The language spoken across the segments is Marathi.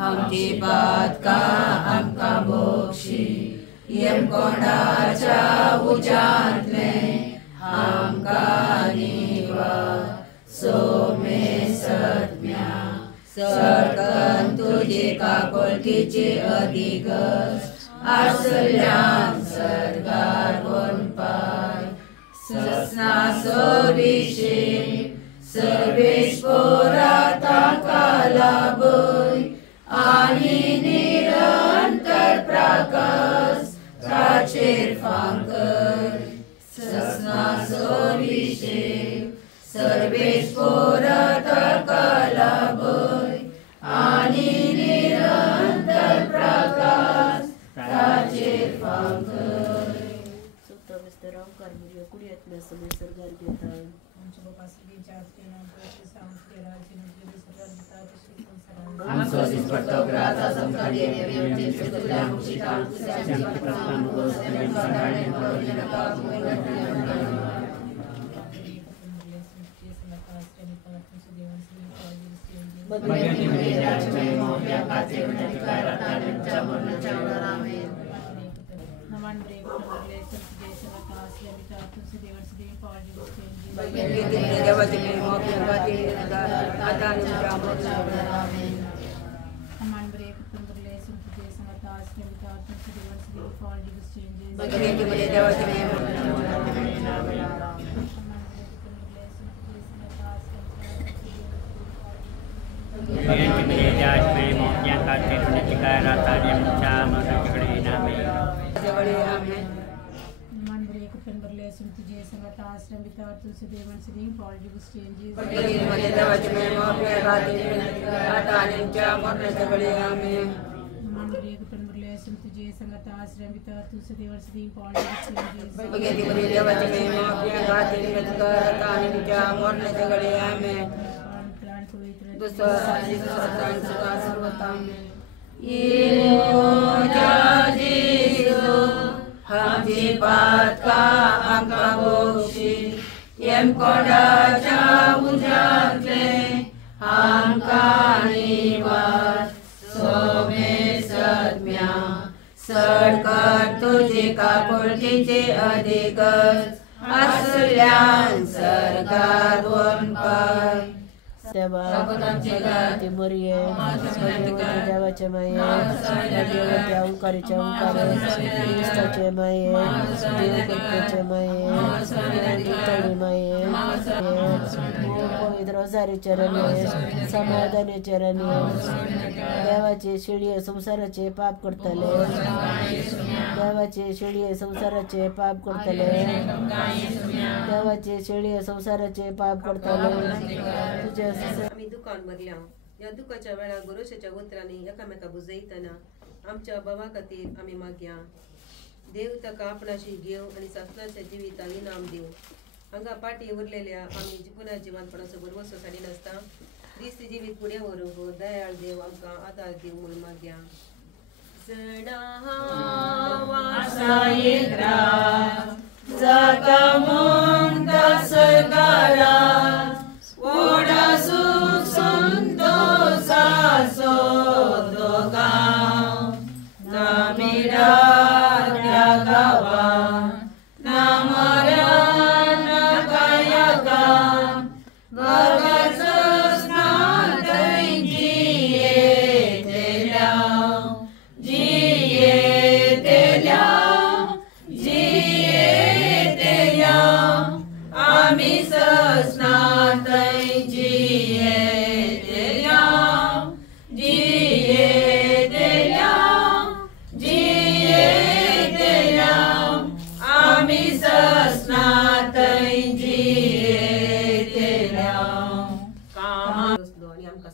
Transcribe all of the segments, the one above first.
Hamtipatka amkabokshi yem kondacha ujantle hamkaniva some satmya sarkan तुझे काकोलकीचे अधिगस आसल्यान सरकार पाय ससना सोविशे सर्वेश्वरा ताका लाभय आणि निरंतर प्रकाश ताचेर फांकर ससना सोविशे सर्वेश्वरा ताका लाभय आणि निरंतर प्रकाश ताचेर फांकर सुप्त विस्ताराव कार्य कुडियातल्या समय सरकार घेतात आमच्या बापासरीच्या आत्मेना प्रति सांगते राजनीती सरकार घेतात हम सोचित पटोग्राता संकार्य नेव्यंचे सुतुल्या मुक्षिता कुशाची प्रथम गोष्टी करणे म्हणून का Bagi media cuma yang kasih menjadikan dan campur campur amin. Naman break relation Jason Akas yang dicatat sedewan sedih party exchange. Bagi media wajib mau yang kasih ada campur campur amin. Naman break relation Jason Akas yang dicatat sedewan sedih party exchange. Bagi media wajib mau Bagian kimedia mau yang kasih menjadikan rasa yang sama seperti nama. Naman break relation Jason Akas yang dicatat sedewan sedih party exchange. Bagi media wajib mau yang kasih ada campur seperti nama. Naman break relation Jason Akas yang dicatat sedewan sedih party exchange. Bagi media wajib mau yang kasih menjadikan campur seperti nama. Dosa dan serta Ibu Yesu Hamtipatka amkabokshi yem kodacha ujantle hamkanivat some satmya सरकार तुझे काकोलकीचे अधिगस असल्यान सरकार पाय ते मरिये देवाचे माये देवत्या ओंकाराचे ओंकार क्रिस्ताचे माये देवकत्याचे माये दूतानी माये पवित्र रोजारीचे रणे समाधानाचे रणे देवाचे शिडये संसाराचे पाप करतले देवाचे शिडये संसाराचे पाप करतले देवाचे शिडये संसाराचे पाप करतले तुझे आम्ही दुकान भरल्या या दुकाच्या वेळा गुरुशाच्या उतरांनी एकामेका बुजयतना आमच्या भावा खातीर आमी मागया देव ताका आपणाशी घेव आणि सासणाच्या जिविताक इनाम दिव हांगा पाटी उरलेल्या आमी पुन्हा जिवंतपणाचो बरोबर साडी नासता ख्रिस्त जिवीत फुडें व्हरूंक दयाळ देव आमकां आदार दिव म्हूण मागया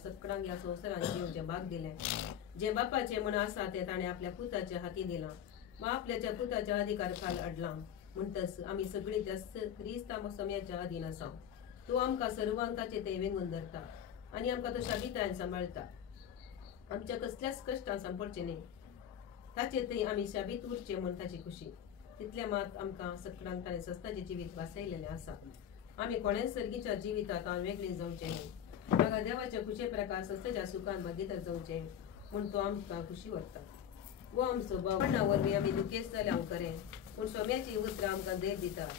सगळ्यांक ह्या संवसारान जिवचे भाग दिले. जे बापाचे मन आसा ते ताणे आपल्या पुताच्या हाती दिला वा आपल्याच्या पुताच्या अधिकार खाल अडला. म्हणटस आमी सगळी त्या क्रिस्ता समयाच्या अधीन आसा. तो आमकां सर्वांक ताचे ते वेंगून धरता आनी आमकां तशा भितायन सांबाळटा. आमच्या कसल्याच कश्टां सांपडचे न्ही. ताचे ते आमी शाबीत उरचे म्हूण ताची खुशी. तितल्या मात आमकां सगळ्यांक ताणें सस्ताचे जिवीत वाचयलेलें आसा. आमी कोणेच सर्गीच्या जिवितांत वेगळी जावचे न्ही. म्हाका देवाच्या खुशे प्रकार सस्ताच्या सुखान भागीदार जावचे म्हूण तो आमकां खुशी व्हरता. वो आमचो भाव मरणा वरवीं आमी दुखेस्त जाल्यार हांव करें पूण सोम्याची उतरां आमकां देर दितात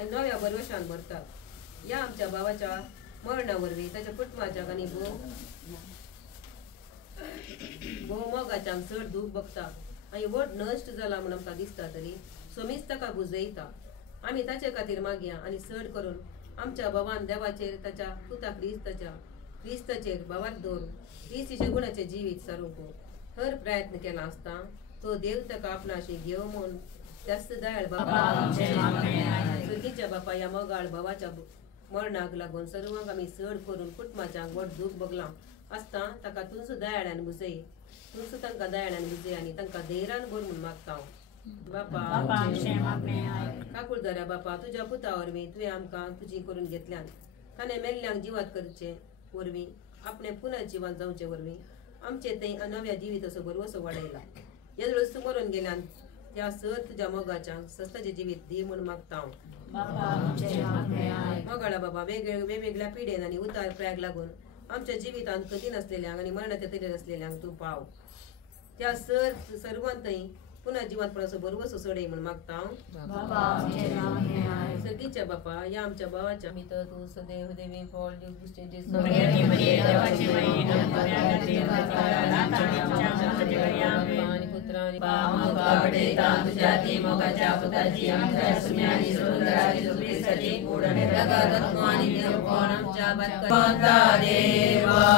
आनी नव्या बरवशान भरतात. ह्या आमच्या भावाच्या मरणा वरवीं ताच्या कुटुंबाच्या आनी भोव मोगाच्या चड दूख भोगता आनी व्हड नश्ट जाला म्हूण आमकां दिसता तरी सोमीच ताका बुजयता. आमी ताचे खातीर मागया आनी चड करून आमच्या भावान देवाचेर ताच्या पुता क्रिस्ताचेर भावाक दवरून क्रिस्तीच्या गुणाचें जिवीत सारूंक हर प्रयत्न केला आसता तो देव ताका आपणाशी घेव म्हूण जास्त दयाळ बाबा सर्गीच्या बापा ह्या मोगाळ भावाच्या मरणाक लागून सर्वांक आमी चड करून कुटुंबाच्या व्हड दूख भोगलां आसता ताका तुजो दयाळ्यान बुजय. तुजो तांकां दयाळ्यान बुजय आनी तांकां धैर्यान भर म्हूण मागता. बापा काकुळदारा बापा तुज्या पुता वरवीं तुवें आमकां तुजी करून घेतल्यान ताणें मेल्ल्यांक जिवात करचे वरवीं आपणें पुनर्जिवन जावचे वरवीं आमचे थंय नव्या जिवीताचो बरवसो वाडयला. येदळो सुमरून गेल्यान त्या सर तुज्या मोगाच्या सस्ताचे जिवीत दी म्हूण मागता. मोगाळा बाबा वेगवेगळ्या पिडेन आनी उतार प्रयाग लागून आमच्या जिवितांत कधी नसलेल्यांक आनी मरणाच्या तरेर असलेल्यांक तूं पाव. त्या सर्वांत थंय पुन्हा जिवंतपणाचो बरवसो सोडय म्हूण मागता. सर्गीच्या बापा या आमच्या भावाच्या मित्र तूं सदैव देवी फळ देव दृश्टी जेजू आणि पुत्र आणि मोगाच्या पुताची आमच्या सुम्यानी सुंदराची सुप्रीसाठी कोडणे जगत आणि देव कोण आमच्या बंता देवा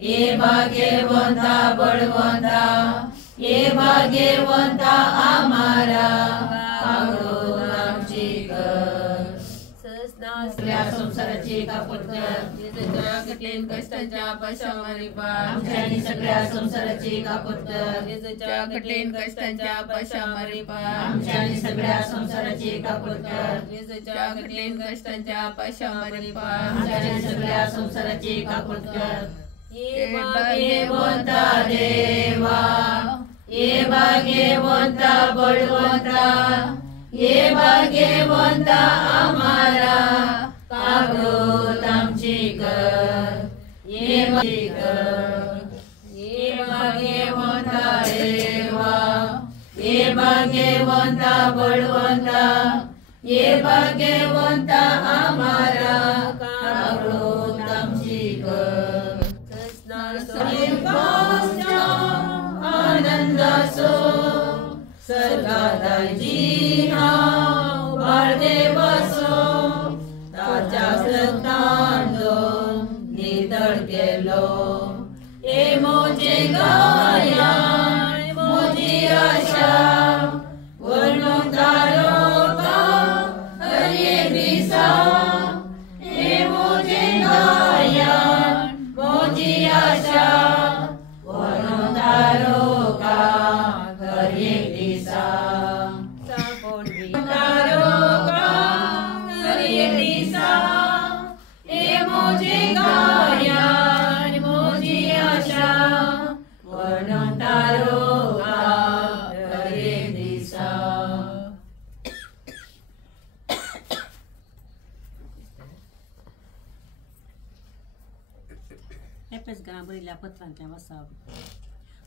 ये भाग्यवंता बळवंता ये भाग्यवंता आम्हारा आवडून आमची कर सस्ना संसाराची कापूट कर जेजूच्या कठीण कष्टांच्या पाशावरी पार आमच्या सगळ्या संसाराची कापूट कर जेजूच्या कठीण कष्टांच्या पाशावरी पार आमच्या सगळ्या संसाराची कापूट कर जेजूच्या कठीण कष्टांच्या पाशावरी पार आमच्या सगळ्या संसाराची कापूट कर. ये भाग्यवंता देवा ये भाग्यवंता बळवंता ये भाग्यवंता आम्हारा काबूत आमची कर. ये भाग्यवंता देवा ये भाग्यवंता बळवंता ये भाग्यवंता आम्हारा काबूत आमची कर. आनंदासो सर्गादाजी हांव बाळदेवासो ताच्या सत्तांदो नितळ केलो. ए मोजे गायान मोजी आशा वर्णूंक तारो का हर एक दिसा. ए मोजे गायान मोजी आशा वर्णूंक तारो का हर एक दिसा. तारो का हर एक दिसा. ए मोजे गायान मोजी आशा वर्णूंक तारो का हर एक दिसा. एपेस घरा बरयल्या पत्रांतल्या वसाव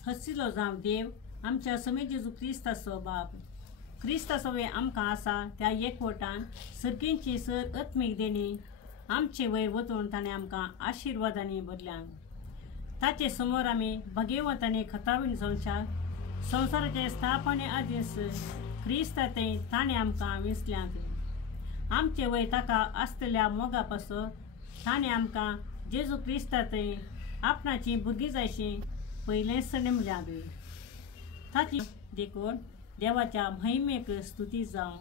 हसिलो जावं देव आमच्या समे जेजू क्रिस्ताचो बाप क्रिस्ताचो वे आमकां आसा त्या एकवटान सर्गींची सर आत्मीक देणी आमचे वयर वचून ताणें आमकां आशिर्वादांनी भरल्यान. ताचे समोर आमी भाग्यवंतांनी खतावीन संवसाराचे स्थापने आदीस क्रिस्तांतय ताणें आमकां विसल्यांत. आमचे वयर ताका आसतल्या मोगा पासो ताणें आमकां जेजू क्रिस्तांतय आपणाची भुरगीं जायशीं पयलेंच नेमल्यात. ताची देखून देवाच्या महिमेक स्तुती जावं.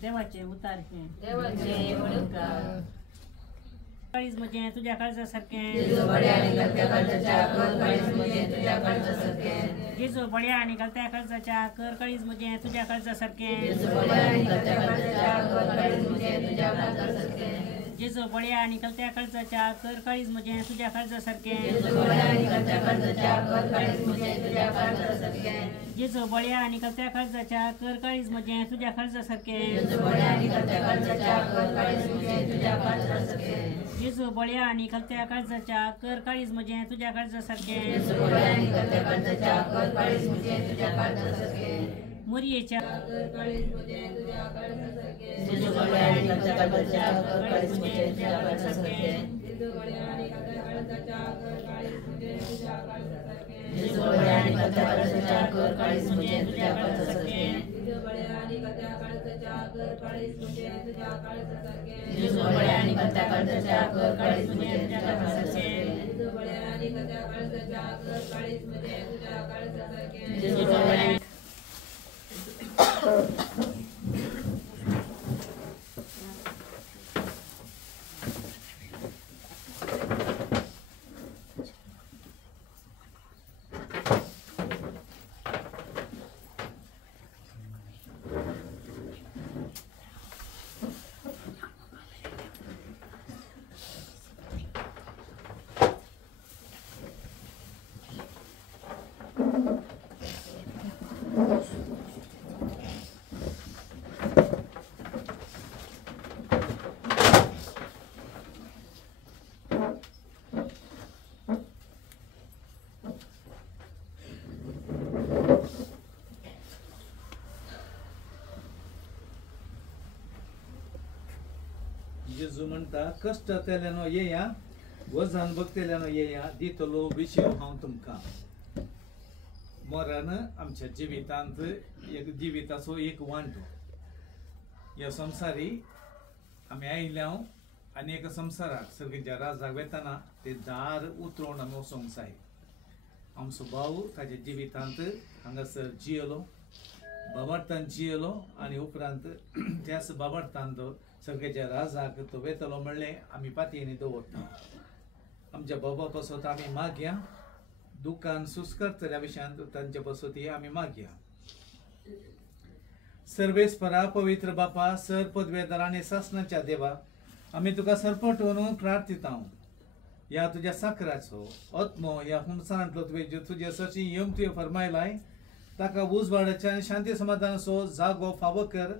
देवाचे उतार हे देवाचे काळीज म्हणजे तुझ्या काळजासारखे जेजू बळ्या आणि गलत्या काळजाच्या कर काळीज म्हणजे तुझ्या काळजासारखे जेजू बळ्या आणि गलत्या काळजाच्या कर काळीज म्हणजे तुझ्या काळजासारखे जेजू बळ्या आणि गलत्या काळजाच्या कर काळीज म्हणजे तुझ्या काळजासारखे जेजू बळ्या आणि गलत्या काळजाच्या कर काळीज म्हणजे तुझ्या काळजासारखे जेजू बळ्या आणि गलत्या काळजाच्या कर काळीज म्हणजे तुझ्या काळजासारखे जेजू बळ्या आणि गलत्या काळजाच्या कर काळीज म्हणजे तुझ्या काळजासारखे जेजू बळ्या आणि गलत्या काळजाच्या कर काळीज म्हणजे तुझ्या काळजासारखे जेजू बळ्या आणि गलत्या काळजाच्या कर काळीज म्हणजे तुझ्या काळजासारखे जेजू बळ्या आणि गलत्या काळजाच्या कर काळीज म्हणजे तुझ्या काळजासारखे मोरियेच्या जेजू बळ्या आणि गलत्या काळजाच्या कर काळीज म्हणजे तुझ्या काळजासारखे जेजू बळ्या आणि गलत्या काळजाच्या कर काळीज म्हणजे तुझ्या काळजासारखे जेजू बळ्या आणि गलत्या काळजाच्या कर काळीज म्हणजे तुझ्या काळजासारखे जेजू बळ्या आणि गलत्या काळजाच्या कर काळीज म्हणजे तुझ्या काळजासारखे जेजू बळ्या आणि गलत्या काळजाच्या कर काळीज म्हणजे तुझ्या काळजासारखे जेजू बळ्या आणि गलत्या काळजाच्या कर काळीज म्हणजे तुझ्या काळजासारखे जेजू बळ्या जेजू म्हणटा कष्ट तेल्यानो येया वजन बगतेल्यानो येया दितलो विशीव हांव तुमकां मरण आमच्या जिवितांत एक जिविताचो एक वांटो ह्या संवसारी आमी आयल्या आनी एका संवसाराक सर्गीच्या राजाक वेताना ते दार उतरोवन आमी वचोंक जाय आमचो भाव ताच्या जिवितांत हांगासर जियेलो बाबार्थान जियेलो आनी उपरांत त्याच बाबार्थान तो सर्गेच्या राजाक तो वेतलो म्हणलें आमी पातयेनी दवरता आमच्या बाबा पासत आमी मागया दुकान सुस्करतल्या विशयांत तांचे पासती आमी मागया सर्वेस्परा पवित्र बापा सर पदवेदार आनी सासणाच्या देवा आमी तुका सरपटून प्रार्थिता ह्या तुज्या साकराचो आत्मो ह्या संवसारांतलो तुजे सची येवंक तुवें फरमायलाय ताका उजवाडाच्या आनी शांती समाधानाचो जागो फावो कर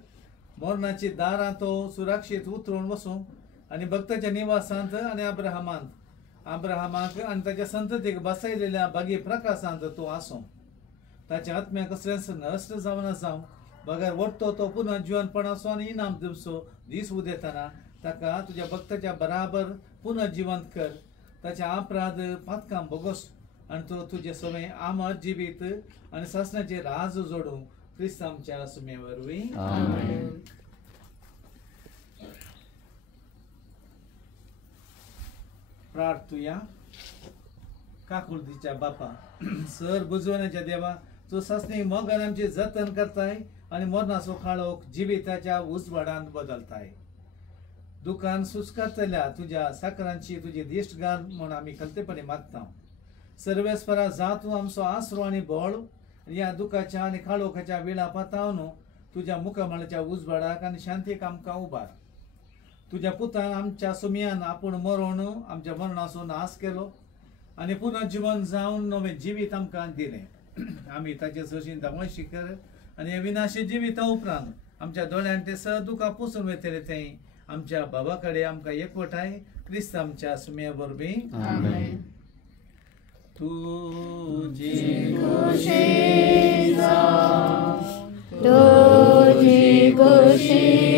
मरणाची दारां तो सुरक्षीत उतरून वसूं आनी भक्ताच्या निवासांत आनी अब्राहमाक आनी ताच्या संततीक बसयलेल्या बागी प्रकाशांत तूं आसूं ताच्या आत्म्याक कसलेंच नश्ट जावना जावं बगर वरतो तो पुनः जिवनपणाचो आनी इनाम दिवचो दीस उदेताना ताका तुज्या भक्ताच्या बराबर पुनः जिवंत कर ताच्या अपराध पातकां बोगोस आनी तो तुजे सवय आमद जिवीत आनी सासणाचे राज जोडूं क्रिस्त आमच्या सुमे वरवीं आमेन. प्रार्थुया काकुळतीच्या बापा सर बुजवण्याच्या देवा तू ससनी मोगान आमचे जतन करताय आणि मरणाचो काळोख जिविताच्या उजवाडांत बदलताय दुकान सुस्कारतल्या तुझ्या साकरांची तुझी दिश्ट घाल म्हूण आमी खलतेपणी मागता सर्वेस्परा जा तूं आमचो आसरो आनी बळ ह्या दुखाच्या आनी काळोखाच्या वेळा पातावन तुज्या मुखामळाच्या उजवाडाक आनी शांतीक आमकां उबार तुज्या पुतान आमच्या सुमयान आपूण मरोवन आमच्या मरणाचो नाश केलो आनी पुनः जिवन जावन नवें जिवीत आमकां दिलें आमी ताचे सशीन दामोशी कर आनी हे विनाशी जिविता उपरांत आमच्या दोळ्यान ते सह दुखां पुसून वयतले थंय आमच्या बाबा कडेन आमकां एकवटाय क्रिस्त आमच्या सुमया वरवीं आमेन. तुझी खुशी जावं तुझी खुशी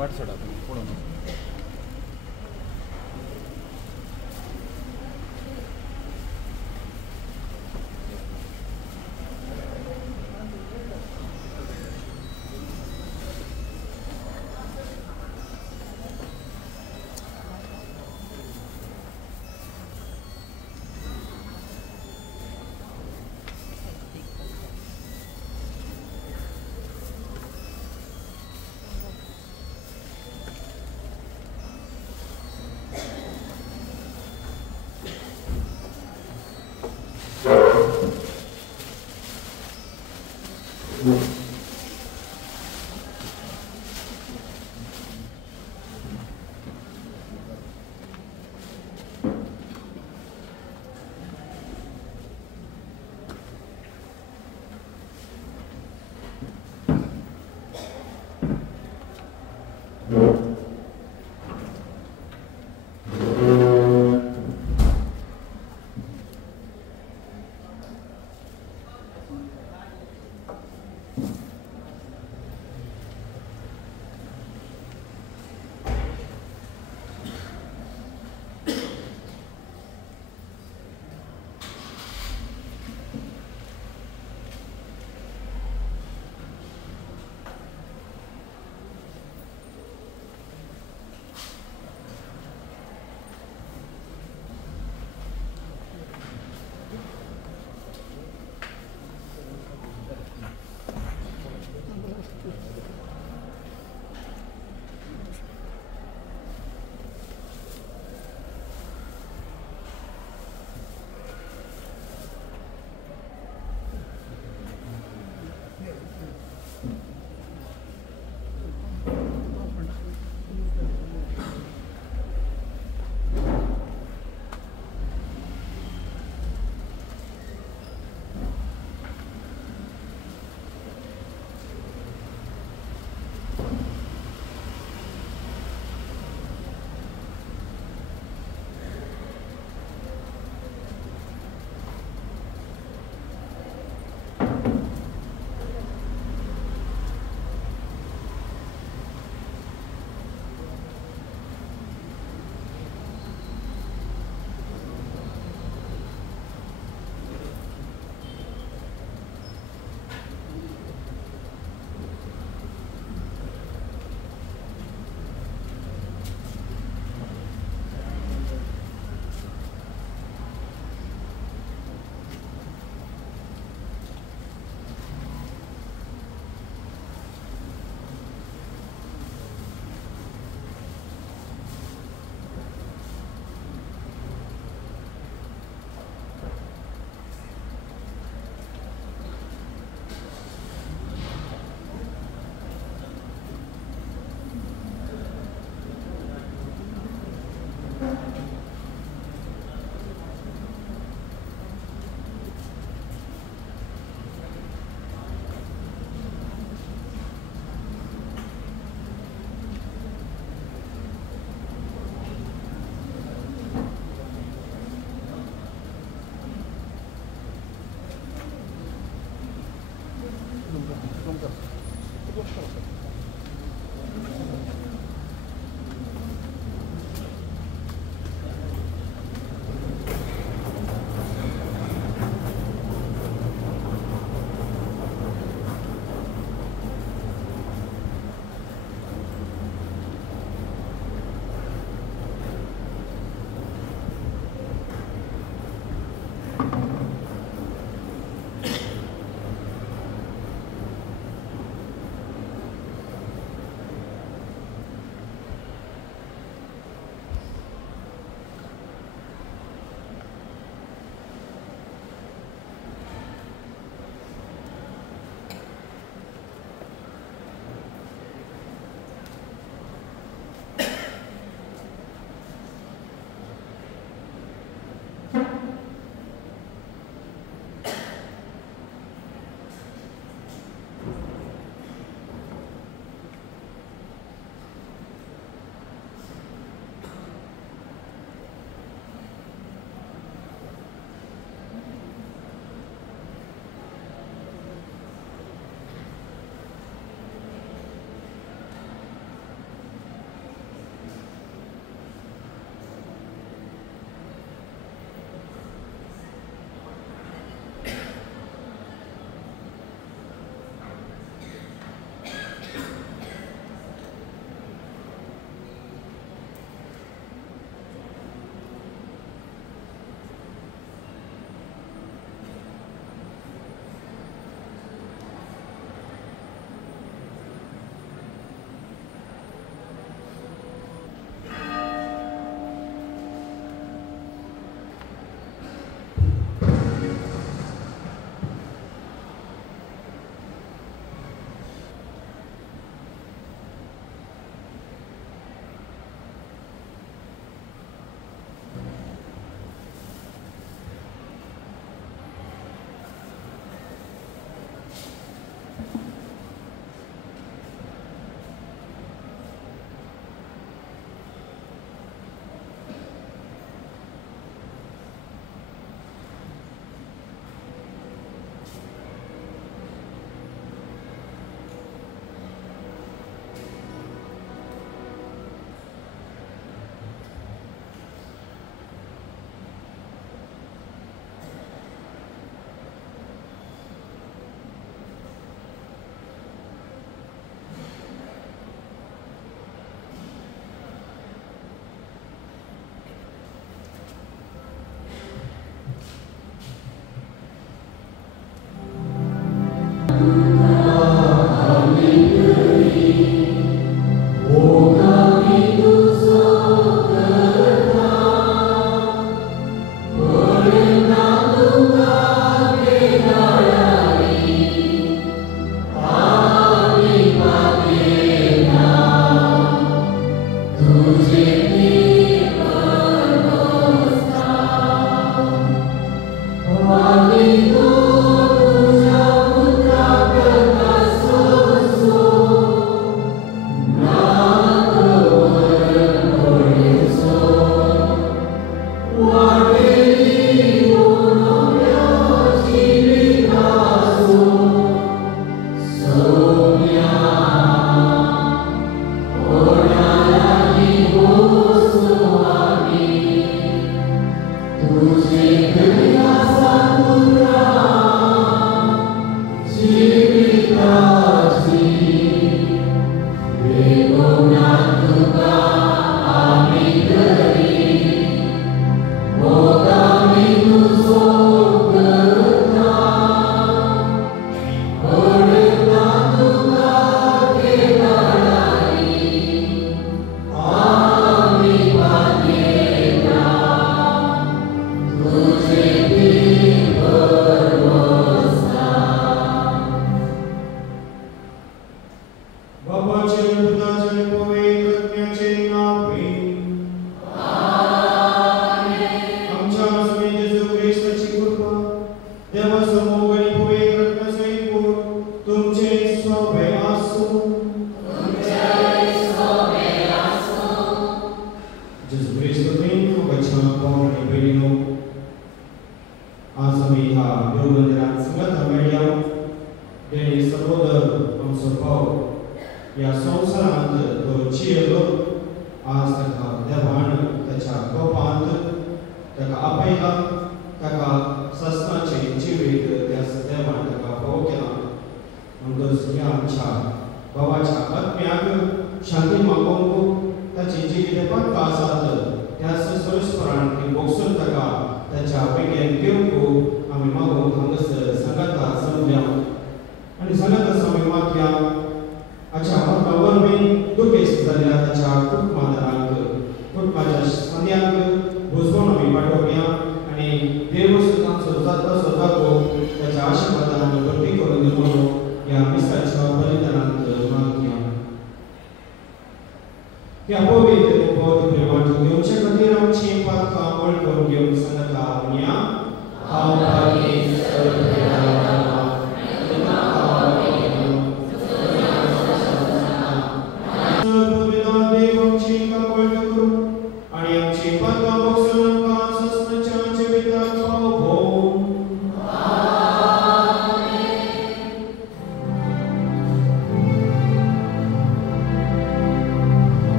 वाट सोडा पुढं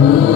Cosmos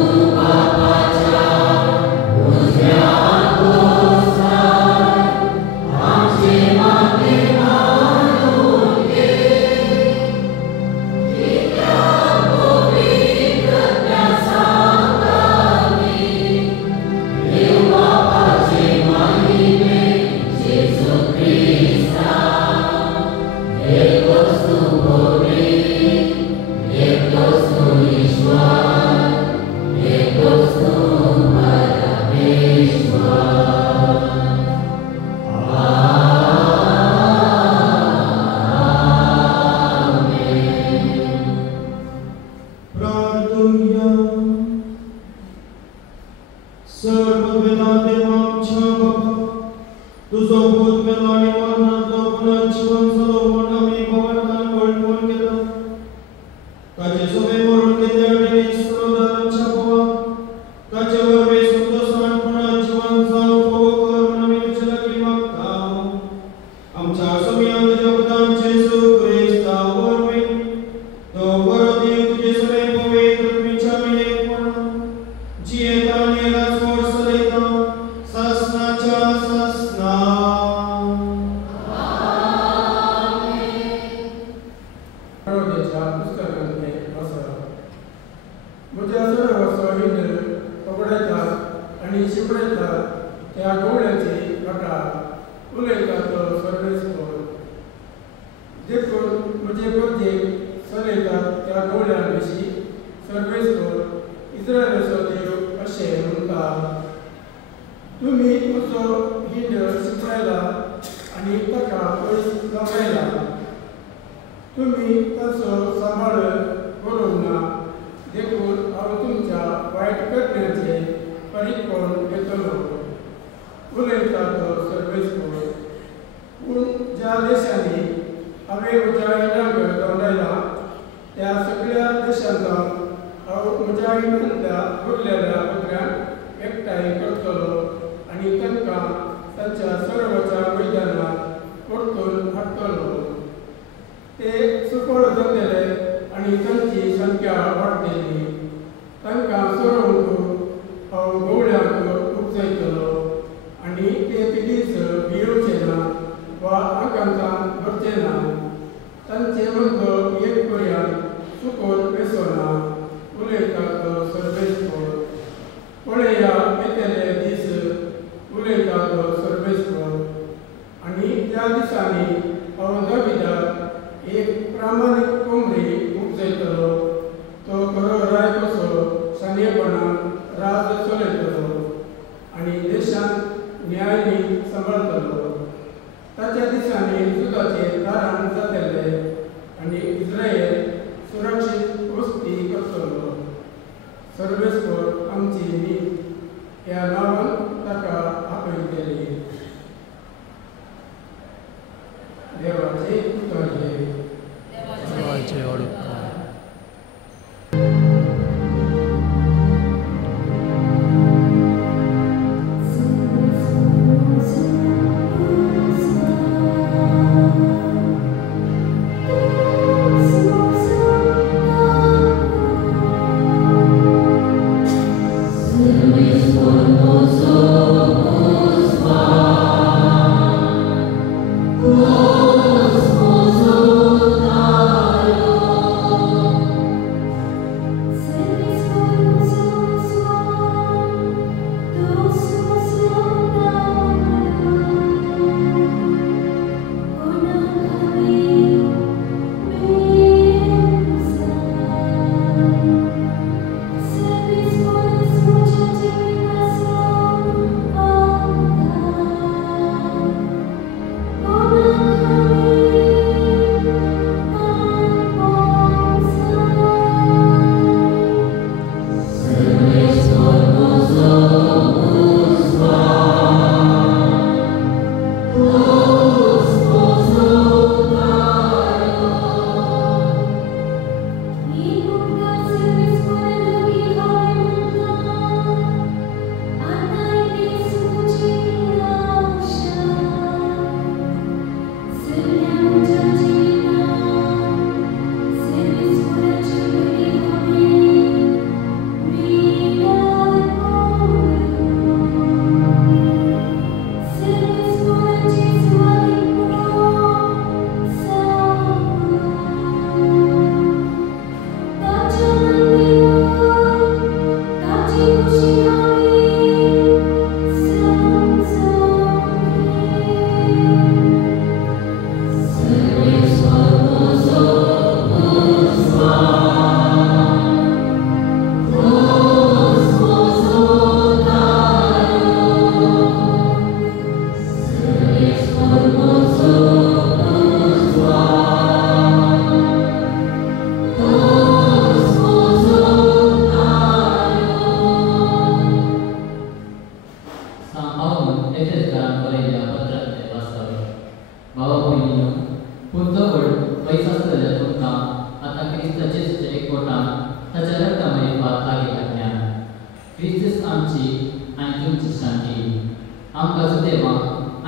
देवा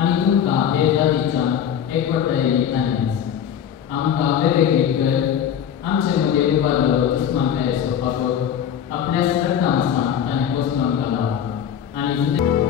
आनी तुमकां देवजातीच्या एकवटायेंतल्यान आमकां वेगवेगळी कर आमचे मदें उबा दवर दुस्मानकाय सोडपाक आपल्या श्रद्धांसान ताणें पोसलोन घाला आनी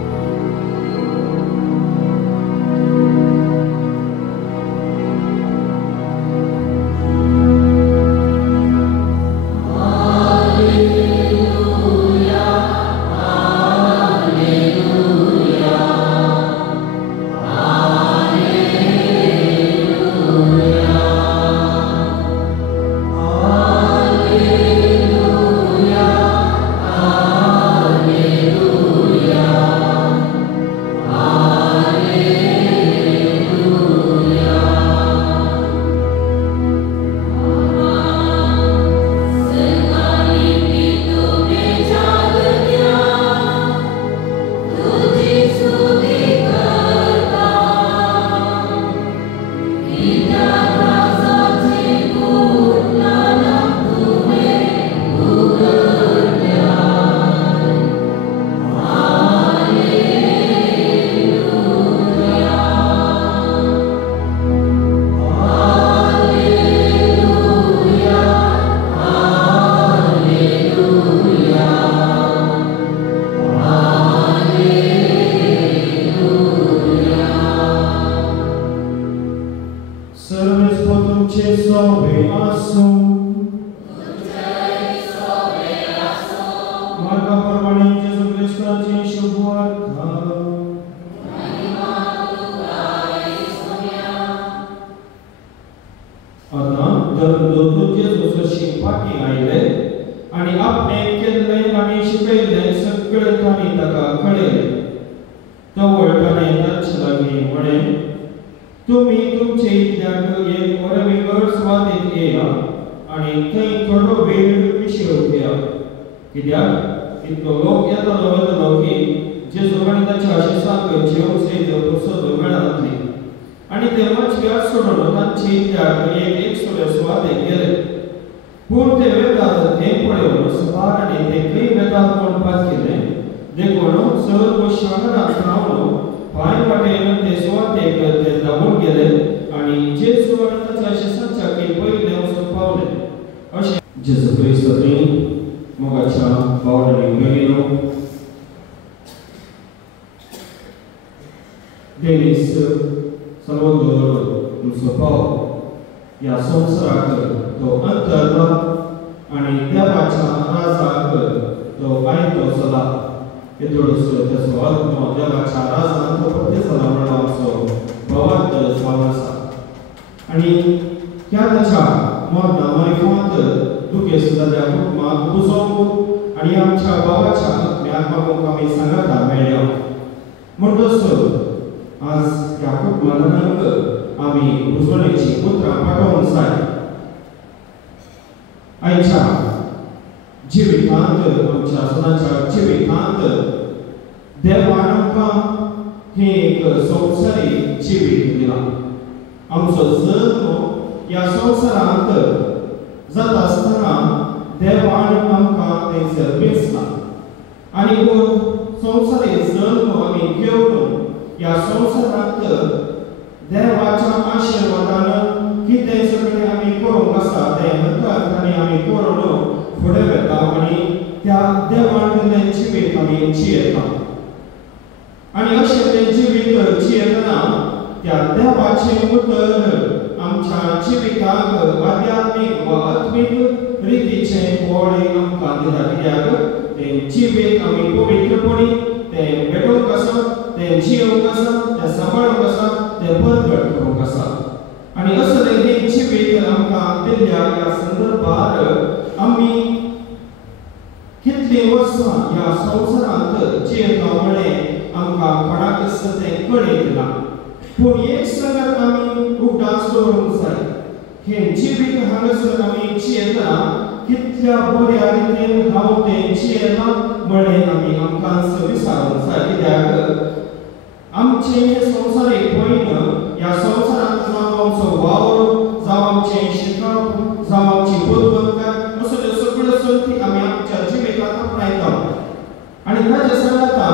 आणि ताचे सांगता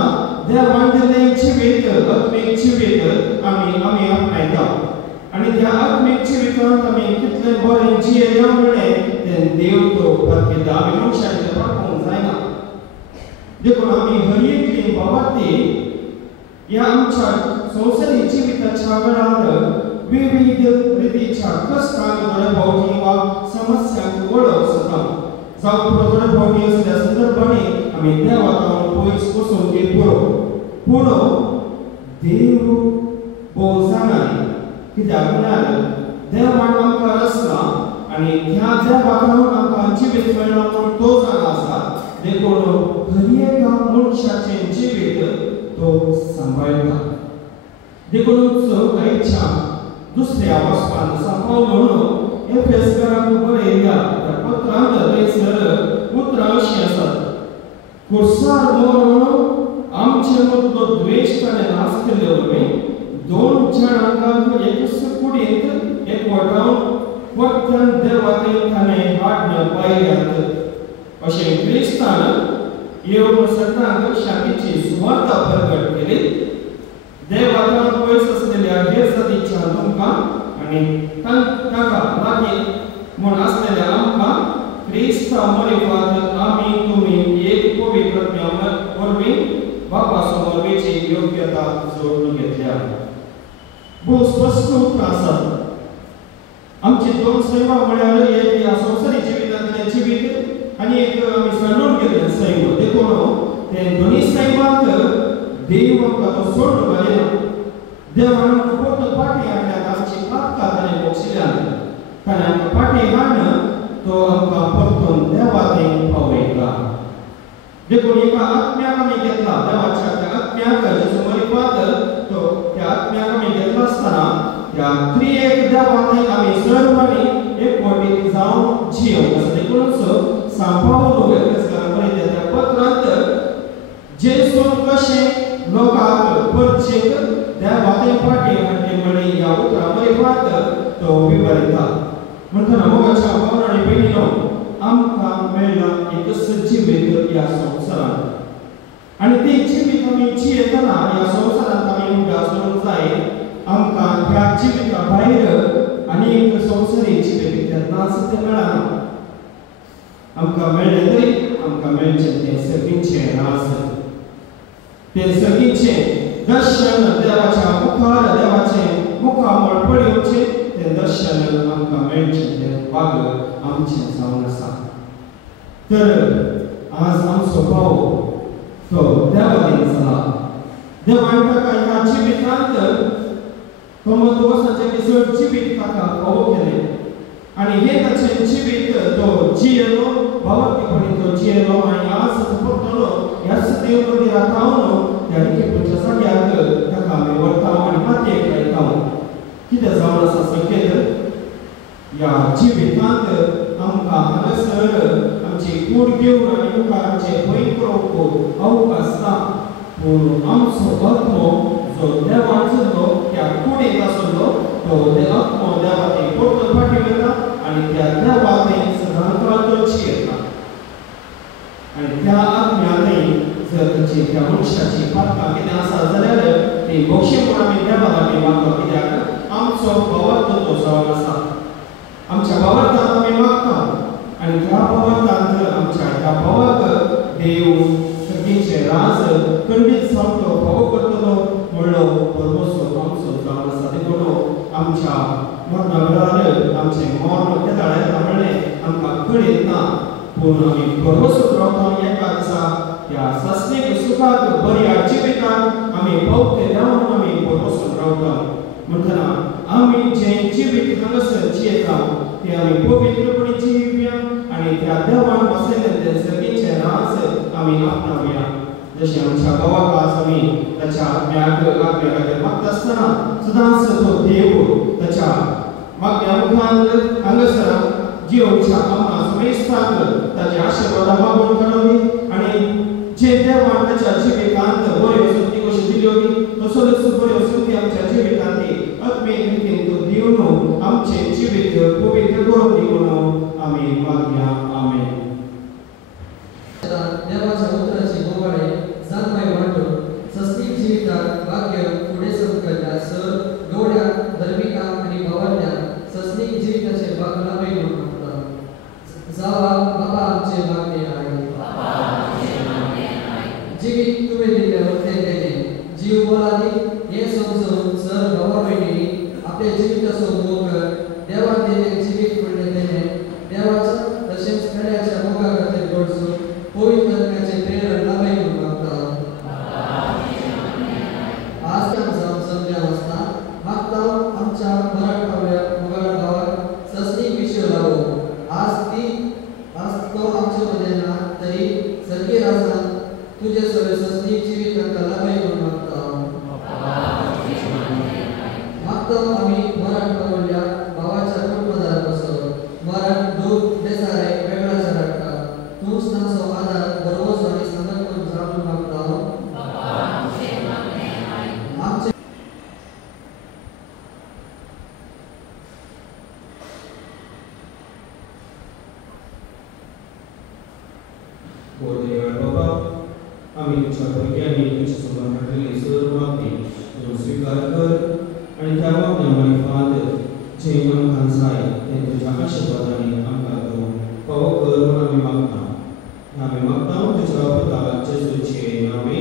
देवान दिल्लें जिवीत आत्मीक जिवीत आमी आपणायता आनी त्या आत्मीक जिवितांत आमी कितले बरें जियेया म्हणलें तें देव तो परकिता आमी मनशांचे पापोवंक जायना देखून आमी हर एकली भावार्थी ह्या आमच्या संवसारी जिविताच्या वेळार विविध रितीच्या कश्टांक थोडे फावटी वा समस्यांक वळख जाता जावं थोडे फावटी असल्या संदर्भांनी आमी देवाक पयस वचूंक पुरो पूण देव भोव जाणारी कित्याक म्हळ्यार देवान आमकां रचला आनी ह्या देवाक आमकां जिवीत मेळ्ळां म्हूण तो जाणा आसा देखून हर एका मनशाचें जिवीत तो सांबाळटा देखूनच आयच्या दुसऱ्या वचपांत सांपाव म्हणून एफेसकारांक बरयल्या त्या पत्रांत थंयसर उतरां अशीं आसात कुर्सार म्हणून आमचे मदलो द्वेश ताणें नाश केल्लो दोन जाणांक एकच कुडींत एकवटावन वखदान देवाक ताणें हाडून पायल्यात अशें क्रिस्तान येवन सगळ्यांक शांतीची सुवार्ता प्रकट केली देवाक पयस आसलेल्या हेर जातीच्या लोकांक आनी तांकां लागीं म्हूण आसलेल्या आमकां क्रिस्ता मरेफात आमी तुमी एक पवित्र वरवीं बापा समोर वेची योग्यता जोडून घेतल्या भोव स्पश्ट उतरां आसात आमची दोन सैमा म्हळ्यार एक ह्या संवसारी जिवितांतलें जिवीत आनी एक आमी सांडून घेतलें सैम देखून ते दोनी सैमांत देव आमकां तो सोडून घालिना देवान परत पाटी हाडल्यात आमची पातकां ताणें बक्षिल्ल्यात ताणें आमकां पाटी हाडून तो आमकां परतून देवाक पावयता देखून एका आत्म्याक आमी घेतला देवाच्या त्या आत्म्याक जेजू मरिपात तो त्या आत्म्याक आमी घेतला आसतना त्या त्रिएक देवाक आमी सर्वांनी एकवटीत जावन जियोंक देखूनच सांपावलो एफेसकारांक बरयल्या त्या पत्रांत जेजून कशें लोकांक परचेक देवाक पाटी हाडली म्हणी ह्या उतरां मरिपात तो विवरिता म्हणटना मोगाच्या भावांनो आनी भयणीनो आमकां मेळ्ळा एकच जिवीत ह्या संवसारांत आनी तें जिवीत आमी जियेतना ह्या संवसारांत आमी उदास करूंक जाय आमकां ह्या जिविता भायर आनी एक संवसारी जिवीत केन्नाच तें मेळना आमकां मेळ्ळें तरी आमकां मेळचें तें सर्गीचें रास तें सर्गीचें दर्शन देवाच्या मुखार देवाचें मुखामळ पळोवचें तें दर्शन आमकां मेळचें तें वाग आमचें जावन आसा तर आज आमचो भाव तो देवान जाला देवान ताका ह्या जिवितांत तो मधुवसाचें दिसण जिवीत ताका फावो केलें आनी हें ताचें जिवीत तो जियेलो भावार्थीपणी तो जियेलो आनी आज तो परतलो ह्याच देव मंदिरांत रावन त्या निकेतच्या जाग्याक ताका आमी व्हरता आनी मातयेक लायता कितें जावन आसा संकेत ह्या जिवितांत आमकां हांगासर आमची कूड घेवन आनी मुखार आमचे खंय पळोवंक अवकाश ना पूण आमचो आत्मो जो देवान जाल्लो त्या कुडींत आसलो तो आत्मो देवाक परतून फाटीं वयता आनी त्या देवाक सदांच तो जियेता आनी त्या आत्म्यान जर ताची त्या मनशाची पातकां कितें आसा जाल्यार ती बक्षी म्हूण आमी देवा लागीं मागता कित्याक आमचो भावार्थ तो जावन आसा आमच्या भावार्थांत आमी मागता आनी त्या भावार्थांत आमच्या त्या भावाक देव सर्गीचें राज खंडीत जावन तो फावो करतलो म्हणलो परमेश्वर आमचो जावन आसा देखून आमच्या मरणा वेळार आमचें मरण केदाळेता म्हणलें आमकां कळीत ना पूण आमी परमेश्वर रावता एका दिसा त्या सस्नीक सुखाक बऱ्या जिविताक आमी भोवते देंवन आमी परमेश्वर रावता म्हणटना आमी जें जिवीत हांगासर जियेता तें आमी पवित्रपणी जियोवया आनी त्या देवान बसयलें तें सर्गीचें राज आमी आपणावया जशें आमच्या गांवाक आज आमी ताच्या आत्म्याक खातीर मागता आसतना सदांच तो देव ताच्या मागण्या मुखार हांगासर जियोवच्या आमकां समेस्ताक ताचे आशिर्वाद मागून घडोवनी आनी जे देवान ताच्या जिवितांत बऱ्यो संगती कश्यो दिल्यो तसोच बऱ्यो संगती आमच्या जिवितांत आत्मीक रितीन तो दिवन आमचें जिवीत पवित्र करून दी म्हणून आमी मागया आमेन देवाच्या उतराची बोवाडे जाणवाय वाटून जिवीत तुवें दिल्लें वर्तें तेजें जीव बोलादी हें समजून सर भावा भयणींनी आपल्या जिविताचो मोग देवाक दिलें जिवीत म्हणलें तेणें देवाच्या तशेंच खेड्याच्या मोगा खातीर घडसून पवित्र आत्म्याचें प्रेरण लाभय म्हूण मागता आज जावन समजा आसता मागता आमच्या मराठ पावल्या मोगाळ गांवात ससनीक विशय लावो आज तो आमचे मदें ना तरी सर्गी राजान तुझे सगळे ससनीक जिवीत तांकां लाभय म्हूण मागता आमी मराठ पावल्या भावाच्या कुटुंबादार बसो मराठ दूख बेसारे वेगळाच्या हाडटा तूंच तांचो आदार बरोवचो आनी सांगत करून जावून मागता आमचे बाबा आम्ही तुझ्या भुरग्यांनी तुझ्या समोर हाडलेली सर्व मागणी तूं स्वीकार कर आणि त्या वागण्यामुळे फादर जे आमकां जाय ते तुझ्या आशिर्वादांनी आमकां तूं फावो कर म्हूण आमी मागता तुझ्या पुता जेजूचे नांवे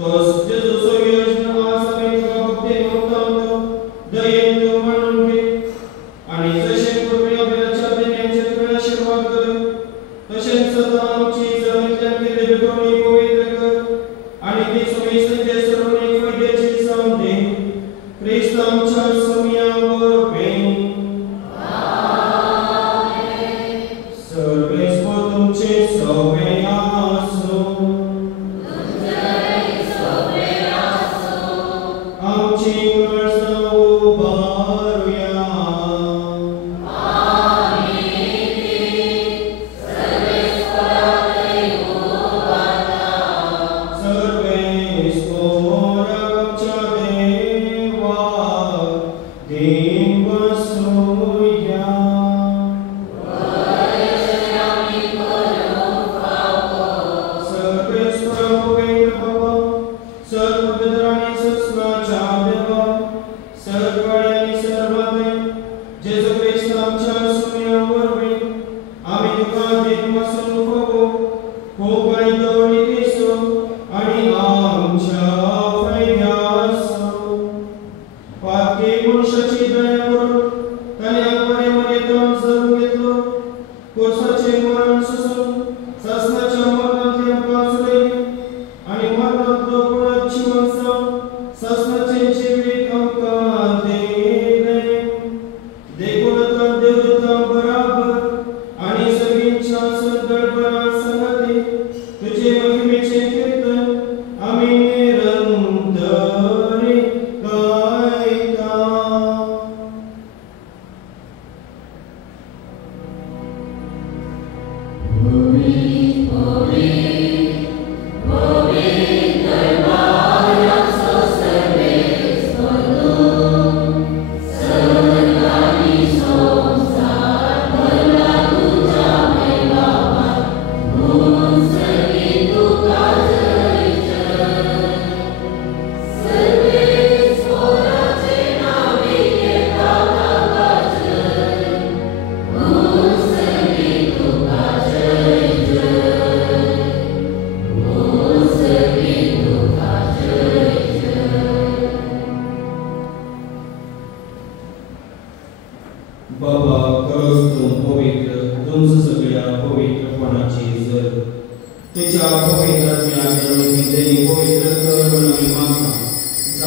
Tos Jezus o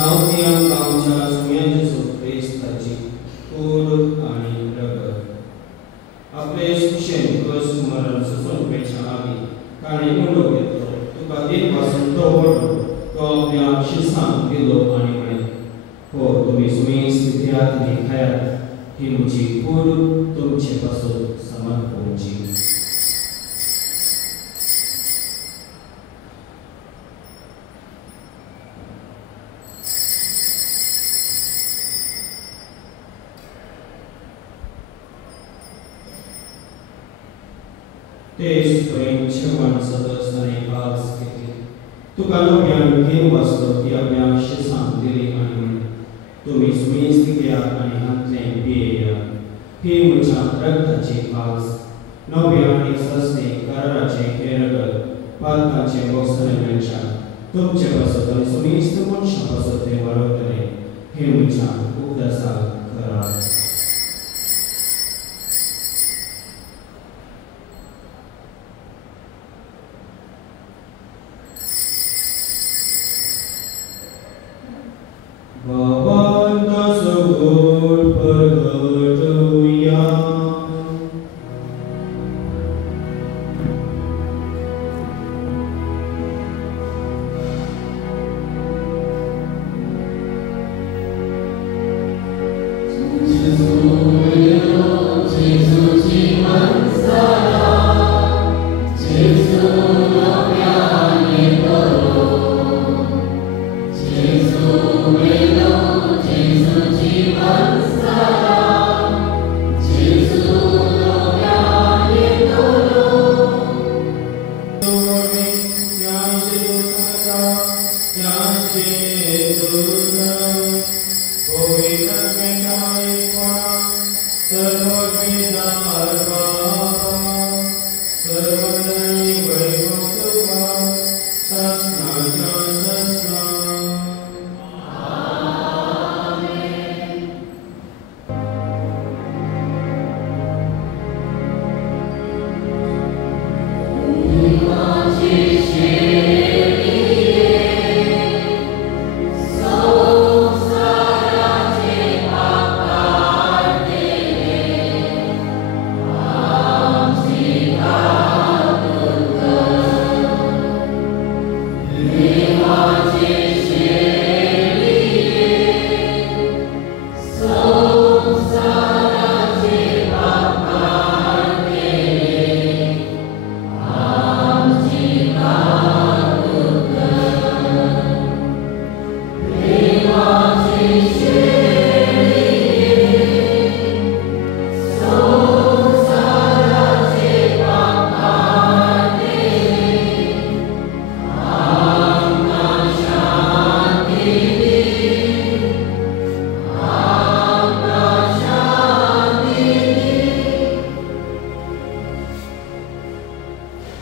सावती आमच्या सुम्यान जेजू क्रिस्ताची कूड आणि रगत आपले शिक्षण कस मरण ससोनपेक्षा आमी काणे मुंडो घेतलो तुका दिन पासून तो व्हडलो तो आपल्या शिरसांक दिलो आनी म्हणे हो तुम्ही सुमेस घेयात आनी खायात ही म्हजी कूड तुमचे पासून समर्पणची तेच प्रेमचेवान सदस्याने कास घेतली तुका लोब्यान घेवन वाचलो ती आपल्या शिरसांक दिली आनी म्हणे तुम्ही सुमेस घेयात आनी हातलें पियेयात ही म्हज्या रगताची कास नव्या आनी ससने कराराचे हे रगत पालकांचे वस्त्रमेच्या तुमचे पासत आनी सुमेस्त मनशां पासत ते वाडयतले हे म्हज्या उपदेशाक करार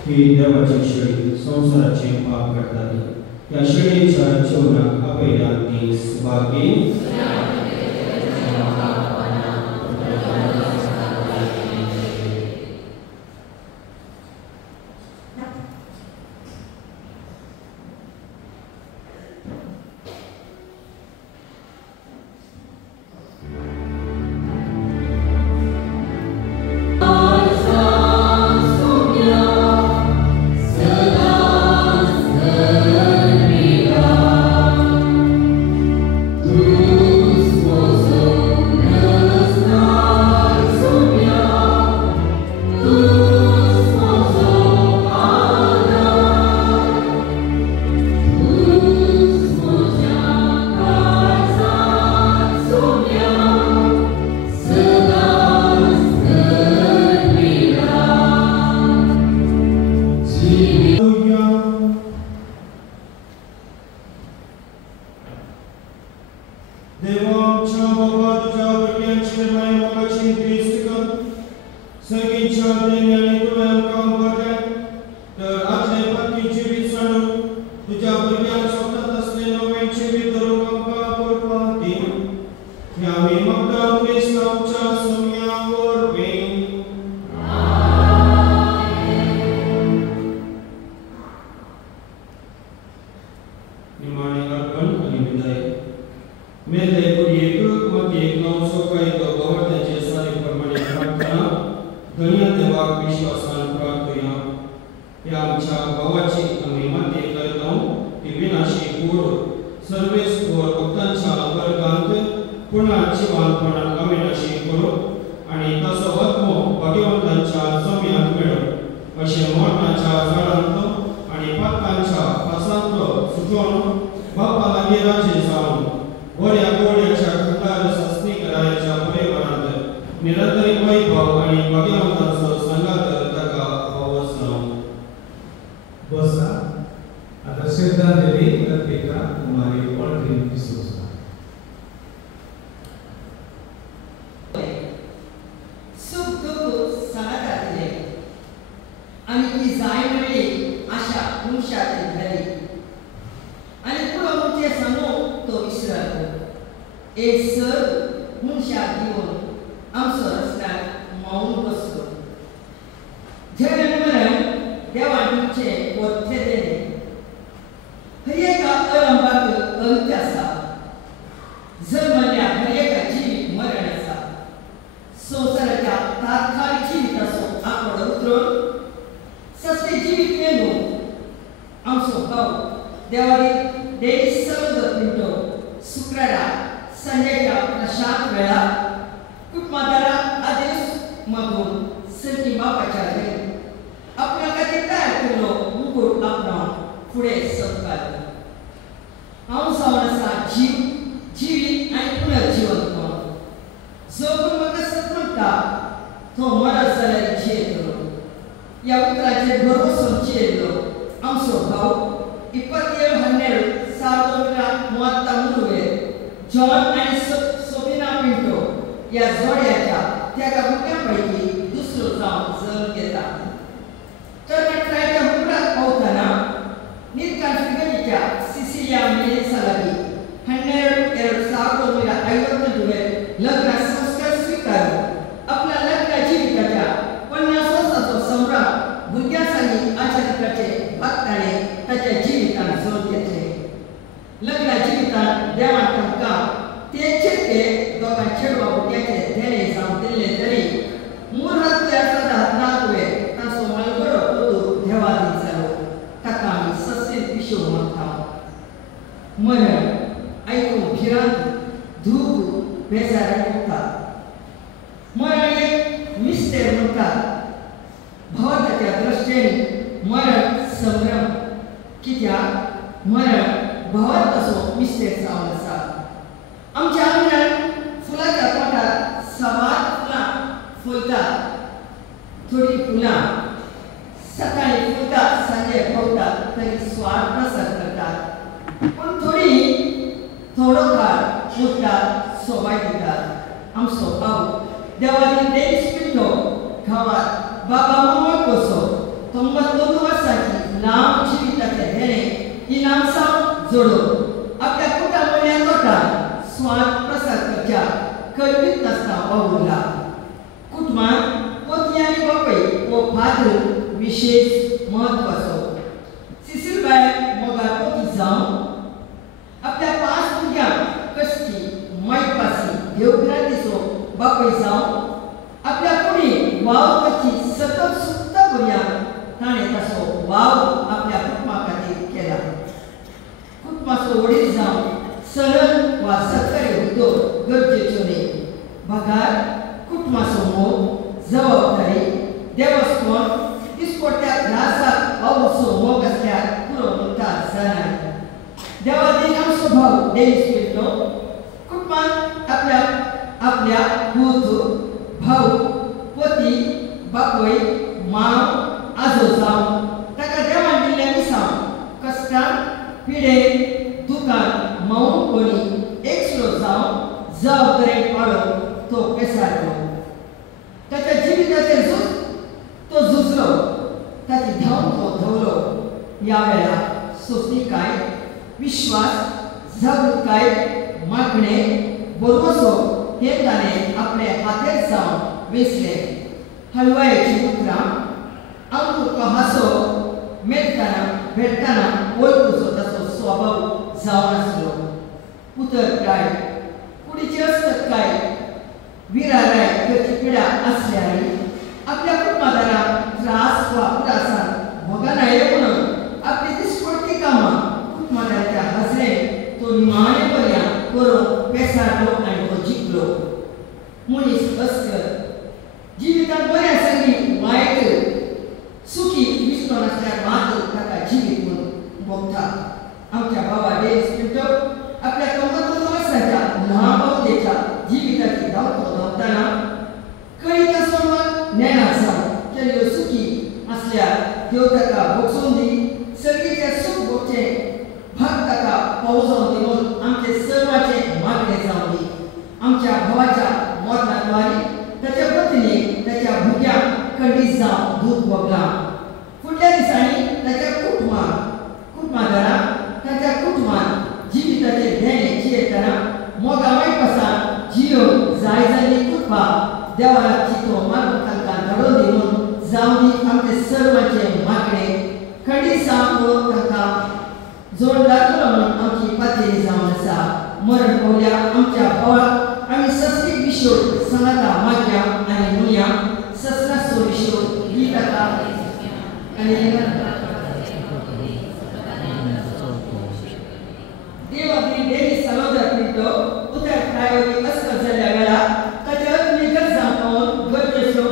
ही देवाची शेळी संसाराचे पाप काढताली या शेळीच्या जीवनाक आपयल्या ती सुभागी निमाणे अर्पण आणि विदाय मेले कुडीक मध्येक नवसो कायदो गवर्ताचे सारे प्रमाणे प्रार्थना धन्य देवाक विश्वासान प्रार्थुया ह्या आमच्या भावाची आम्ही मध्ये करतो की विनाशी कूड सर्वेस्वर भक्तांच्या वर्गांत पुन्हा जिवानपणान अविनाशी करू आणि तसो आत्मो भगवंतांच्या जम्यांत मेळो अशें मरणाच्या झाडांतलो आनी पातकांच्या पासांतलो सुटोवन बापा लागीं राजी जावन बऱ्या गोड्याच्या खंडार सस्तीकरायाच्या परिवारांत निरंतरी वैभव आनी भगवंताचो संगात ताका फावोस जावं. बसा आता श्रद्धांजली अर्पिका कुमारी ऑल्ड्रिन डिसोजा. सुख दुःख सणात आले आणि ती जाय म्हणली आशा मनशात घाली आणि पुढं म्हणजे सांगू तो विसरलो एक सर मनशात घेऊन आमचो रस्त्यात मावून बसलो जगन मरण देवांचे वरचे देणे हर एका अरंभाक अंत आसा जन्मल्या हर एका जिवीक मरण आसा संवसाराच्या तात्काळ जिविताचो आंकडो उतरून सस्ते जिवीत मेलो आमचो भाव देवारी देश सर्व पिंटो शुक्रारा संजेच्या प्रशांत वेळा कुटुंबादारा आदेश मागून सरकी बापाच्या घरी आपल्या खातीर तयार केल्लो मुकुट आपणावन फुडें सरतालो. हांव जावन आसा जिवीत आनी पुनर्जिवंत म्हणून जो कोण म्हाका सत्मंता तो मरत जाल्यार जियेतलो. ह्या उतराचेर भरवोसून जियेल्लो आमचो भाव 27/12/1933 जॉन आनी सोफिना पिंटो ह्या जोड्याच्या त्या भुरग्यांपैकी दुसरो जावन जल्म घेता. तरणाट्याच्या उपरांत पावतना नीलकंठीच्या सिसिलिया मेलिसा लागीं 12/2/1952 लग्न संस्कार स्वीकारून आपल्या लग्न जिविताच्या 50 वर्सांचो संभ्रम भुरग्यांसाठी आचरणाचे भक्ताने ताच्या जिवितान जोड घेतले. लग्न जिवितान देवान तांकां तेचे दोगां चेडवा भुरग्याचे धेणे जावन दिल्ले तरी मूळ तुवें ताचो मलगडो पोतू देवादीन जालो ताका आमी ससील पिशो म्हणटा. मरण आयकून भिरांत धूप बेजारान उठतात. मरण एक मिस्टेर म्हणटात. भारताच्या दृश्टेन मरण संभ्रम कित्याक मरण भावात तसो मिस्टेर जावन आसा. आमच्या आंगणान फुलाच्या तोंडात सवार फुलां फुलतात. थोडी फुलां सकाळी फुलतात सांजे भोंवतात तरी स्वाद प्रसार करतात पूण थोडी थोडो काळ फुलतात सोबाय दितात. आमचो भाव देवाली देश पिंटो गांवांत बाबा मोमोळ कसो 92 वर्सांची लांब जिविताचे धेणे इनाम सावन जोडून आपल्या कुटुंबाच्या तोटान स्वाद प्रसार करच्या कळवीत नासता वावुरला. कुटुंबांत पती आनी बापय हो पात्र विशेष म्हत्वाचो. सिसिलबाय मोगाळ पती जावन आपल्या 5 भुरग्यांक कश्टी मायपासी देवघरांतीचो बापय जावन आपल्या कुडी वाव करची सतत सुत्ता पर्यंत ताणें ताचो वाव आपल्या कुटुंबा खातीर केला. कुटुंबाचो वडील जावन सरळ वा सरकारी उद्योग गरजेच्यो न्ही. भागार कुटुंबाचो मोग जबाबदारी देवस्थान दिसपट्ट्या त्रासाक अवसो मोग आसल्यार पुरो म्हणटात जाणा. देवादीन आमचो भाव डेनिस पिंटो कुटुंबांत आपल्या पूत भाऊ पती बापय माव आजो जावन ताका देवान दिल्ल्या मिसांव कश्टान पिडेन दुकान मावून कोणी एकसो जावन जबाबदारेन पाळोवन तो पेसारलो. ताच्या जिविताचेर तो झुजलो ताची धांव तो धांवलो. ह्या वेळा सोंसणीकाय विश्वास जागृतकाय मागणे बरोवसो हे ताणें आपले हातेर जावन वेचले. हलवायेची उतरां आमकां हांसो मेळटाना भेटताना वळखुचो ताचो स्वभाव जावन आसलो. उतर प्राय कुडीचे असतात काय विराराय करची पिढा असल्याने आपल्या कुटुंबादारांक त्रास वा उदासान भोगा नये म्हणून आपली दिसपडटी कामां कुटुंबादाराच्या हसरे तो निमाणेपर्यंत करून पेसारलो आनी तो जिखलो. मनीस अस्कर जिवितांत बरें संगी वायट सुखी विश्व नासल्यार मात ताका जिवीत म्हणून भोगता. आमच्या बाबा डेव्हिस पिंटो आपल्या 92 वर्सांच्या ल्हान बावलेच्या जिविताची धांवतो धांवतना कळीच्या समान ज्ञानात जावन केल्ल्यो सुखी असल्यार देव ताका भोगसून दी सर्गीचें सूख भोगचें भाग ताका पावोवन दी म्हूण आमचे सर्वांचे मागणें जावं दी. आमच्या भावाच्या मरणाद्वारे ताच्या पत्नीक ताच्या भुरग्यांक खंडीत जावन दूख भोगलां. फुडल्या दिसांनी ताच्या कुटुंबादारांक ताच्या कुटुंबान जिविताचे धेणे जियेतना मोगा वायट पासान जियोंक जाय जाल्ली कुटुंबां देवाची तो मार्ग तांकां धाडून दी म्हूण जावं दी आमचे सर्वांचे मागणें. खंडीत जावन पळोवन तांकां जोडदार म्हणून आमची पातळी जावन आसा. मरण पावल्या आमच्या भावाक आमी सस्तीक विशोद सांगाता मागया आनी म्हणया सस्नाचो विशोद ही ताका आनी देवादी डेव्हिस सालोदर पिंटो उतर प्रायोगिक अस्कर जाल्ल्या वेळार ताच्या अग्नी गरजा पावोवन गरजेच्यो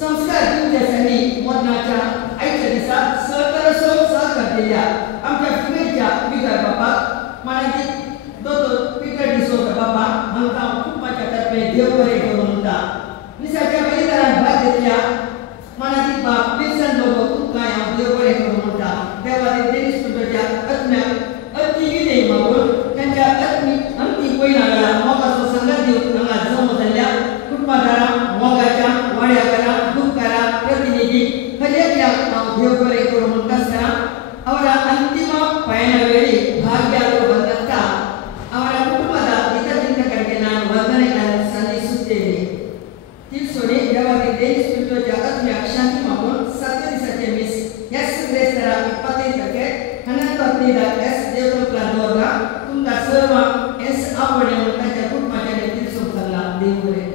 संस्कार दिवच्यासाठी मरणाच्या आयच्या दिसा सहकाराचो सहकार दिल्या आमच्या फिमेच्या बिगर बापाक मानाची दोतोर पिकर डिसोजा बाबा हांकां कुटुंबाच्या तर्फे देव बरें करूं म्हणटा. विसाच्या बलिदानांत भाग घेतल्या मानाची बाप विल्सन लोबो तुमकां हांव देव बरें करूं म्हणटा. देवादी डेव्हिस पिंटोच्या आत्म्याक अती विनय मागून त्यांच्या अंतिम पयल्या वेळार मोगाचो संगत दिवंक हांगा जमो जाल्ल्या कुटुंबादारांक मोगाच्या वाड्याकारांक दुखकारांक प्रतिनिधीक हरेकल्याक हांव देव बरें करूं म्हणटा आसतना ಅವರ ಅಂತಿಮ ಪಯಣ ವೇಳೆ ಭಾಗ್ಯಗಳು ಬಂದಂತ ಅವರ ಕುಟುಂಬದ ಹಿತದಿಂದ ಕಡೆಗೆ ನಾನು ವಂದನೆಗಳನ್ನು ಸಲ್ಲಿಸುತ್ತೇನೆ. ತಿಳ್ಸೋಣಿ ದೇವಾದಿ ಡೇವಿಸ್ ಪಿಂಟೋच्या आत्म्याक शांती मागून 7 दिसाचे मीस एस रेस्टरा 25 अनंत अग्निदा एस देवतला दोरगा तुमकां सर्वांक एस आवडे म्हणून ताच्या कुटुंबाच्या नेतृत्व सांगला. देव बरें.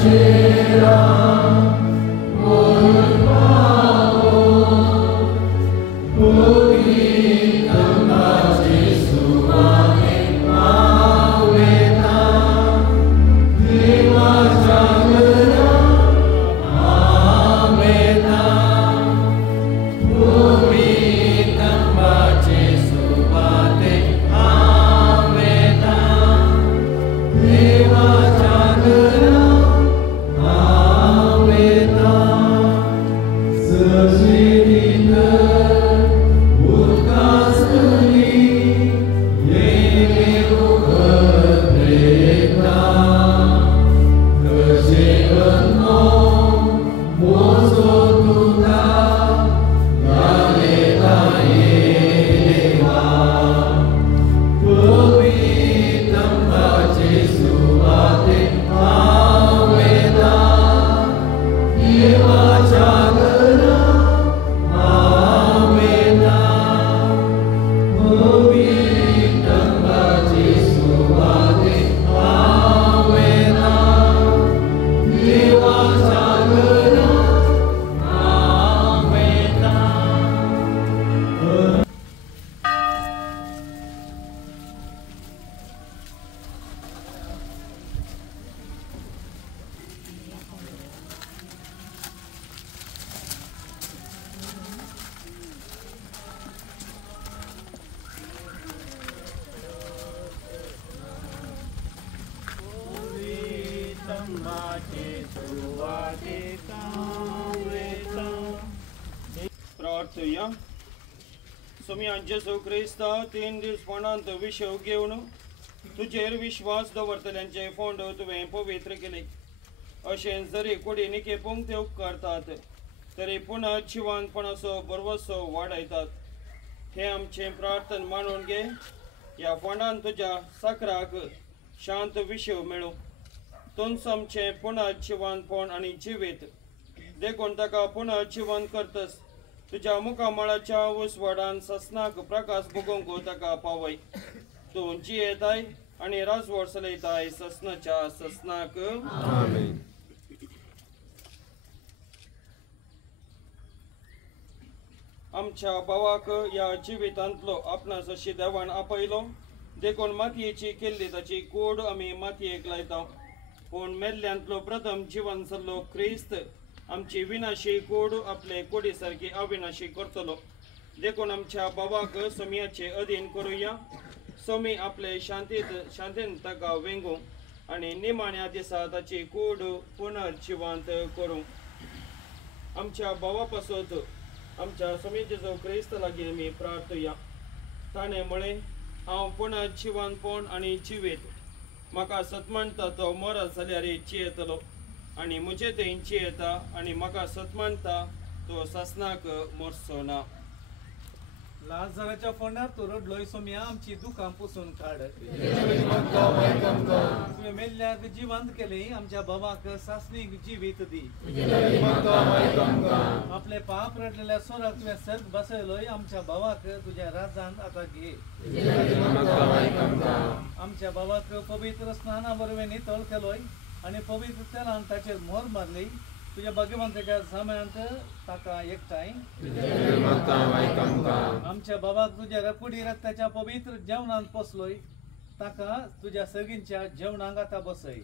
Shira, oh, प्रार्थया सोम्या जेजू क्रिस्ता 3 दीस फोंडांत विशव घेवन तुजेर विश्वास दवरतल्यांचे फोंड तुवें पवित्र केले अशें जरी कुडी निके पंक्ती उपकारतात तरी पुन्हा जिवानपणाचो बरवसो वाडयतात हे आमचे प्रार्थन मानून घे ह्या फोंडान तुज्या साकराक शांत विशव मेळूं तुमच आमचे पुन्हा जिवानपण आनी जिवीत देखून ताका पुन्हा जिवन करतस तुज्या मुखामळाच्या उसवाडान ससनाक प्रकाश भोगोंक ताका पावय तूं जियेताय आनी राजवट चलयताय ससनाच्या ससनाक आमेन. आमच्या भावाक ह्या जिवितांतलो आपणास अशी देवान आपयलो देखून मातयेची केल्ली ताची कूड आमी मातयेक लायता पूण मेल्ल्यांतलो प्रथम जिवन जाल्लो क्रिस्त आमची विनाशी कूड आपले कुडी सारकी अविनाशी करतलो देखून आमच्या भावाक सोम्याचे अधीन करुया सोमी आपले शांतीन ताका वेंगू आनी निमाण्या दिसा ताची कूड पुनर्जिवंत करूं. आमच्या भावा पासत आमच्या सोम्याचो क्रिस्त लागीं आमी प्रार्थया ताणें म्हळें हांव पुनर्जिवंतपण आनी जिवीत म्हाका सतमणटा तो मरत जाल्यार जियेतलो आनी म्हजे थंय जियेता आनी म्हाका सतमणटा तो ससनाक मरचो ना. लाजाराच्या फोंडार तूं रडलोय सोम्या आमची दुखां पुसून काड तुवें मेल्ल्याक जिवंत केले आमच्या भावाक सासणीक जिवीत दी आपले पाप रडलेल्या सोराक तुवें सर्ग बसयलोय आमच्या भावाक तुज्या राजांत आतां घे आमच्या भावाक पवित्र स्नाना वरवीं नितळ केलोय आनी पवित्र तेलान ताचेर मोर मारली तुझ्या भाग्यवंताच्या साम्यांत ताका एकठांय आमच्या बाबाक तुझ्या रकुडी रक्ताच्या पवित्र जेवणांत पोसलोय ताका तुझ्या सगळींच्या जेवणांक आतां बसय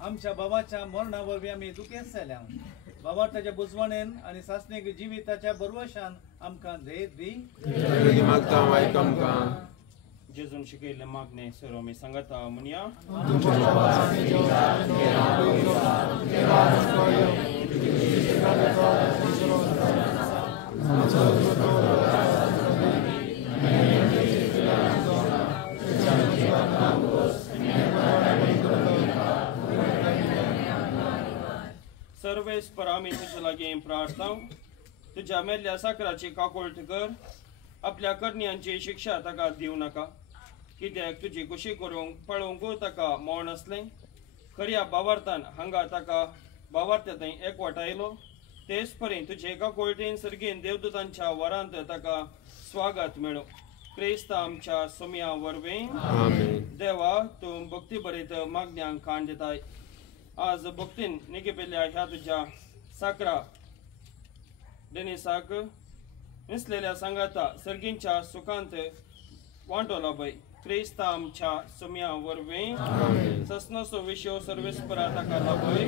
आमच्या बाबाच्या मरणा वरवीं आमी दुखेस्त जाल्या बाबा ताच्या बुजवणेन आनी सासणीक जिविताच्या बरवशान आमकां धैर्य दी. जेजून शिकयल्ले मागणे सरो मी सांगता म्हणया सर्वेस्पर आमी तुजे लागीं प्रार्थना तुज्या मेल्ल्या साकराची काकोळट कर आपल्या करण्यांची शिक्षा ताका दिवं नाका कित्याक तुजी कुशी करूंक पळोवंक ताका मौन असलें खऱ्या भावार्थान हांगा ताका भावार्थ थंय एकवटायलो तेच परी तुजे एका कोळटीन सर्गीन देवदूतांच्या वरांत ताका स्वागत मेळो क्रिस्त आमच्या सोम्या वरवीं देवा तूं भक्ती भरीत मागण्यांक खाण दिताय आज भक्तीन निकेपेल्या ह्या तुज्या साकरा डेनिसाक मिसलेल्या सांगाता सर्गींच्या सुखांत वांटोला पळय क्रिस्त आमच्या सोम्या वरवीं ससनाचो विशव सर्वेस्परा ताका लाभय